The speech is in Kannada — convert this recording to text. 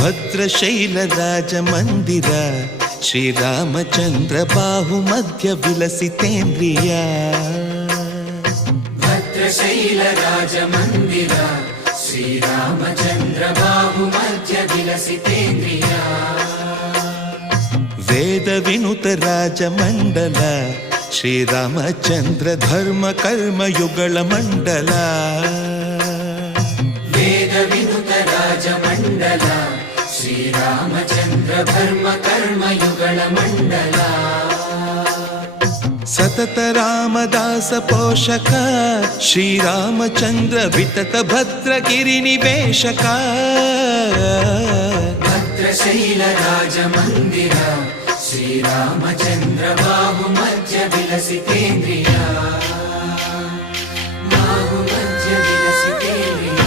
ಭದ್ರಶೈಲ ರಾಜ ಮಂದಿರ ಶ್ರೀರಾಮಚಂದ್ರ ಬಾಹು ಮಧ್ಯ ವಿಲಸಿತೇಂದ್ರಿಯ. ಭದ್ರಶೈಲ ರಾಜ ಮಂದಿರ ಶ್ರೀರಾಮಚಂದ್ರ ಬಾಹು ಮಧ್ಯ ವಿಲಸಿತೇಂದ್ರಿಯ. ವೇದ ವಿನುತ ರಾಜ ಮಂಡಲ ಶ್ರೀರಾಮಚಂದ್ರ ಧರ್ಮ ಕರ್ಮ ಯುಗಳ ಮಂಡಲ. ವೇದ ವಿನುತ ರಾಜ ಮಂಡಲ ಶ್ರೀರಾಮಚಂದ್ರ ಧರ್ಮ ಕರ್ಮ ಯುಗಳ ಮಂಡಲ. ಸತತ ರಾಮದಾಸ ಪೋಷಕ ಶ್ರೀರಾಮಚಂದ್ರ ವಿತತ ಭದ್ರಗಿರಿ ನಿವೇಶಕ. ಭದ್ರಶೈಲ ರಾಜ ಮಂದಿರ ಶ್ರೀರಾಮಚಂದ್ರ ಬಾಹು ಮಧ್ಯ ವಿಲಸಿತೇಂದ್ರಿಯ. ಬಾಹು ಮಧ್ಯ ವಿಲಸಿತೇಂದ್ರಿಯ.